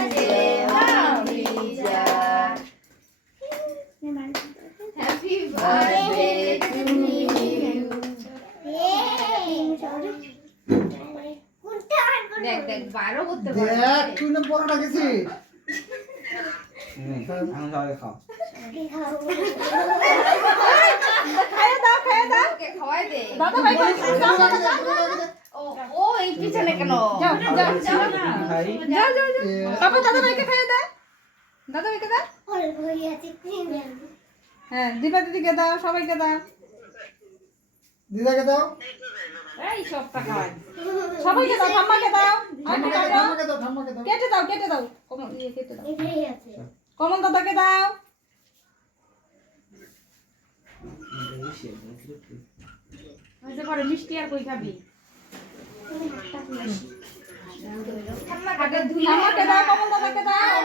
birthday, Hamija. Happy birthday to you. দেখ দেখ 12 করতে পারে দেখ তুই না পরোটা খেয়েছিস আমি সবাই খাও খাইয়ে দাও ওকে খাওয়াই দে দাদা ভাই ও এই পিছনে কেন যাও যাও যাও খাই যাও যাও বাবা দাদা ভাইকে খাইয়ে দে দাদা ভাইকে দাও হ্যাঁ দীপা দিদিকে দাও সবাইকে দাও দিদাকে দাও এই সবটা খাওয়াই সবাইকে দাও ঠাম্মাকে দাও ঠাম্মাকে দাও ঠাম্মাকে দাও কেটে দাও কমল ইয়ে কেটে দাও কমল দাদাকে দাও আচ্ছা পরে মিষ্টি আর কই খাবি ঠাম্মা কাকে ধুই ঠাম্মাকে দাও কমল দাদাকে দাও